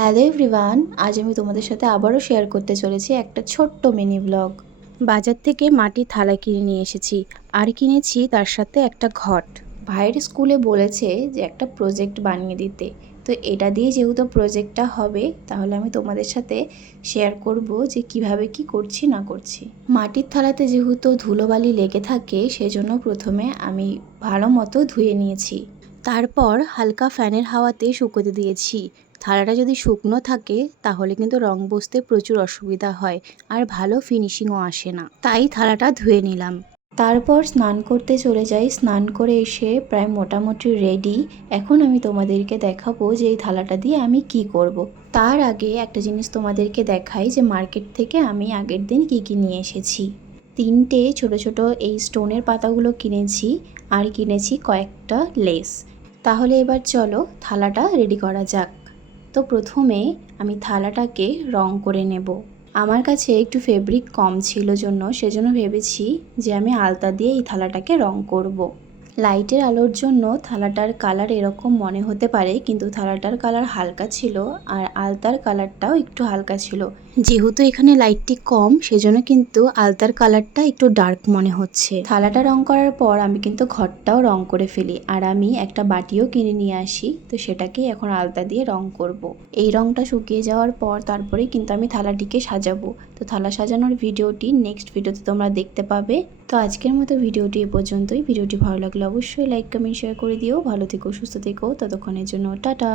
Hello everyone, আজ আমি তোমাদের সাথে আবারও শেয়ার করতে চলেছি একটা ছোট্ট মিনি ব্লগ। বাজার থেকে মাটির থালা কিনে নিয়ে এসেছি, আর কিনেছি তার সাথে একটা ঘট। ভাইয়ের স্কুলে বলেছে যে একটা প্রজেক্ট বানিয়ে দিতে, তো এটা দিয়ে যেহেতু প্রজেক্টটা হবে তাহলে আমি তোমাদের সাথে শেয়ার করব যে কিভাবে কি করছি না করছি। মাটির থালাতে যেহেতু ধুলোবালি লেগে থাকে সেজন্য প্রথমে আমি ভালো মতো ধুয়ে নিয়েছি, তারপর হালকা ফ্যানের হাওয়াতে শুকোতে দিয়েছি। থালাটা যদি শুকনো থাকে তাহলে কিন্তু রং বসতে প্রচুর অসুবিধা হয়, আর ভালো ফিনিশিংও আসে না, তাই থালাটা ধুয়ে নিলাম। তারপর স্নান করতে চলে যাই। স্নান করে এসে প্রায় মোটামুটি রেডি। এখন আমি তোমাদেরকে দেখাবো যে এই থালাটা দিয়ে আমি কি করব। তার আগে একটা জিনিস তোমাদেরকে দেখাই যে মার্কেট থেকে আমি আগের দিন কি নিয়ে এসেছি। 3টে ছোট ছোট এই স্টোনের পাতাগুলো কিনেছি, আর কিনেছি কয়েকটা লেস। তাহলে এবার চলো থালাটা রেডি করা যাক। তো প্রথমে আমি থালাটাকে রং করে নেব। আমার কাছে একটু ফেব্রিক কম ছিল সেজন্য ভেবেছি যে আমি আলতা দিয়ে এই থালাটাকে রং করব। লাইটের আলোর জন্য থালাটার কালার এরকম মনে হতে পারে, কিন্তু থালাটার কালার হালকা ছিল আর আলতার কালারটাও একটু হালকা ছিল। যেহেতু এখানে লাইটটি কম সেজন্য কিন্তু আলতার কালারটা একটু ডার্ক মনে হচ্ছে। থালাটা রং করার পর আমি কিন্তু ঘরটাও রং করে ফেলি, আর আমি একটা বাটিও কিনে নিয়ে আসি, তো সেটাকেই এখন আলতা দিয়ে রং করব। এই রংটা শুকিয়ে যাওয়ার পর তারপরে কিন্তু আমি থালাটিকে সাজাবো। তো থালা সাজানোর ভিডিওটি নেক্সট ভিডিওতে তোমরা দেখতে পাবে। তো আজকের মতো ভিডিওটি এ পর্যন্তই। ভিডিওটি ভালো লাগলে অবশ্যই লাইক কমেন্ট শেয়ার করে দিও। ভালো থেকো, সুস্থ থেকো, ততক্ষণের জন্য টাটা।